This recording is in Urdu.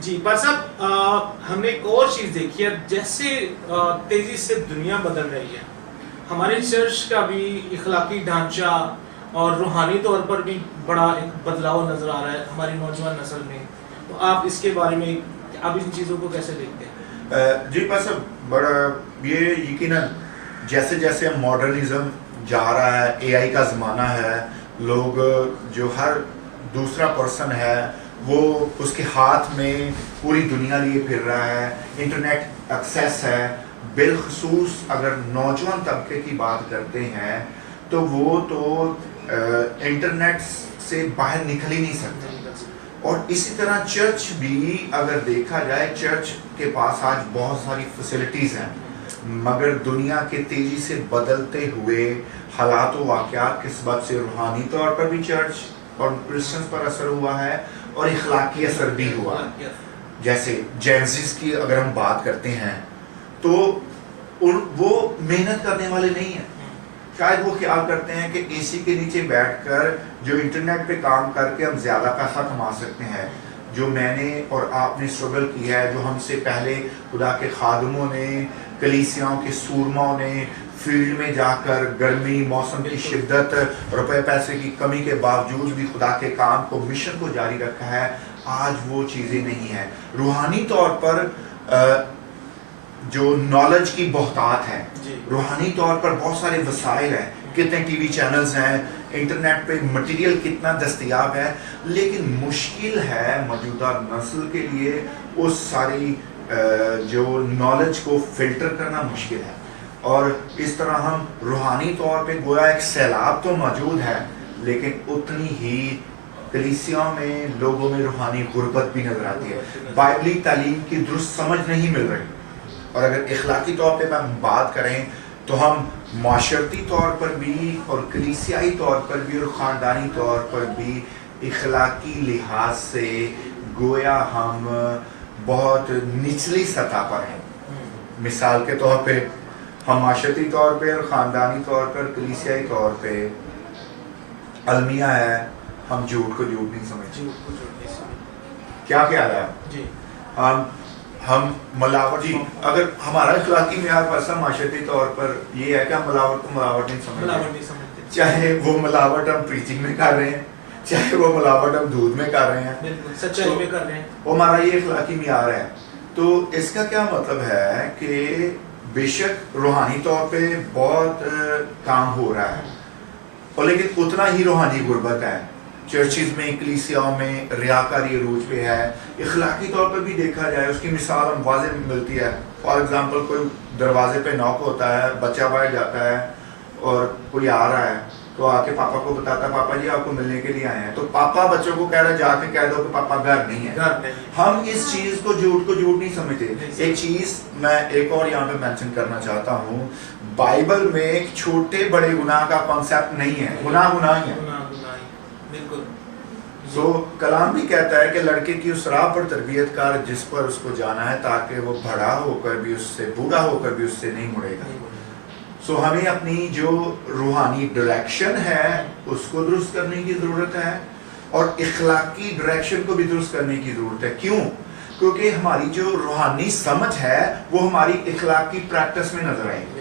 جی پر صاحب ہم نے ایک اور چیز دیکھی ہے، جیسے تیزی سے دنیا بدل رہی ہے، ہمارے چرچ کا بھی اخلاقی ڈھانچہ اور روحانی طور پر بھی بڑا ایک بدلاؤ نظر آ رہا ہے ہماری نوجوان نسل میں، تو آپ اس کے بارے میں آپ ان چیزوں کو کیسے دیکھتے ہیں؟ جی بس بڑا یہ یقیناً جیسے جیسے ماڈرنزم جا رہا ہے، اے آئی کا زمانہ ہے، لوگ جو ہر دوسرا پرسن ہے وہ اس کے ہاتھ میں پوری دنیا لیے پھر رہا ہے، انٹرنیٹ ایکسیس ہے، بالخصوص اگر نوجوان طبقے کی بات کرتے ہیں تو وہ تو انٹرنیٹ سے باہر نکل ہی نہیں سکتے. اور اسی طرح چرچ بھی اگر دیکھا جائے، چرچ کے پاس آج بہت ساری فیسلٹیز ہیں، مگر دنیا کے تیزی سے بدلتے ہوئے حالات و واقعات کے سبب سے روحانی طور پر بھی چرچ اور کرسچنز پر اثر ہوا ہے اور اخلاقی اثر بھی ہوا. جیسے جینزیز کی اگر ہم بات کرتے ہیں تو وہ محنت کرنے والے نہیں ہیں. شاید وہ خیال کرتے ہیں کہ اے سی کے نیچے بیٹھ کر جو انٹرنیٹ پہ کام کر کے ہم زیادہ پیسہ کما سکتے ہیں. جو میں نے اور آپ نے اسٹرگل کی ہے، جو ہم سے پہلے خدا کے خادموں نے، کلیسیاؤں کے سورماؤں نے فیلڈ میں جا کر گرمی، موسم کی شدت، روپے پیسے کی کمی کے باوجود بھی خدا کے کام کو، مشن کو جاری رکھا ہے. آج وہ چیزیں نہیں ہیں. روحانی طور پر جو نالج کی بہتات ہے، روحانی طور پر بہت سارے وسائل ہیں، کتنے ٹی وی چینلز ہیں، انٹرنیٹ پہ مٹیریل کتنا دستیاب ہے، لیکن مشکل ہے موجودہ نسل کے لیے اس ساری جو نالج کو فلٹر کرنا مشکل ہے. اور اس طرح ہم روحانی طور پہ گویا ایک سیلاب تو موجود ہے، لیکن اتنی ہی کلیسیاں میں لوگوں میں روحانی غربت بھی نظر آتی ہے. بائبلی تعلیم کی درست سمجھ نہیں مل رہی. اور اگر اخلاقی طور پہ ہم بات کریں تو ہم معاشرتی طور پر بھی اور کلیسیائی طور پر بھی اور خاندانی طور پر بھی اخلاقی لحاظ سے گویا ہم بہت نچلی سطح پر ہیں. مثال کے طور پہ ہم معاشرتی طور پہ اور خاندانی طور پر، کلیسیائی طور پہ المیہ ہے، ہم جھوٹ کو جھوٹ نہیں سمجھتے. کیا خیال ہے؟ جی ہم ملاوٹ، جی اگر ہمارا اخلاقی معیار پر معاشرتی طور پر یہ ہے کہ ہم ملاوٹ کو ملاوٹ نہیں سمجھتے. چاہے وہ ملاوٹ ہم پریچنگ میں کر رہے ہیں، چاہے وہ ملاوٹ ہم دودھ میں کر رہے ہیں، سچائی میں کر رہے ہیں، وہ ہمارا یہ اخلاقی معیار ہے. تو اس کا کیا مطلب ہے کہ بے شک روحانی طور پہ بہت کام ہو رہا ہے، اور لیکن اتنا ہی روحانی غربت ہے. چرچز میں، کلیسیاؤں میں ریاکاری عروج پہ ہے. اخلاقی طور پر بھی دیکھا جائے، اس کی مثال ہم واضح ملتی ہے. فار ایگزامپل کوئی دروازے پہ نوک ہوتا ہے، بچہ باہر جاتا ہے اور کوئی آ رہا ہے تو آ کے پاپا کو بتاتا ہے پاپا جی آپ کو ملنے کے لیے آئے ہیں. تو پاپا بچوں کو کہہ رہا ہے جا کے کہہ دو کہ پاپا گھر نہیں ہے. ہم اس چیز کو جھوٹ نہیں سمجھتے. ایک چیز میں ایک اور یہاں پہ مینشن کرنا چاہتا ہوں، بائبل میں چھوٹے بڑے گناہ کا کانسیپٹ نہیں ہے. گناہ ہی ہے. کلام بھی کہتا ہے کہ لڑکے کی اس راہ پر تربیت کر جس پر اس کو جانا ہے، تاکہ وہ بڑا ہو کر بھی اس سے، بوڑھا ہو کر بھی اس سے نہیں مڑے گا. ہمیں اپنی جو روحانی ڈائریکشن ہے اس کو درست کرنے کی ضرورت ہے، اور اخلاقی ڈائریکشن کو بھی درست کرنے کی ضرورت ہے. کیوں؟ کیونکہ ہماری جو روحانی سمجھ ہے وہ ہماری اخلاق کی پریکٹس میں نظر آئے گی.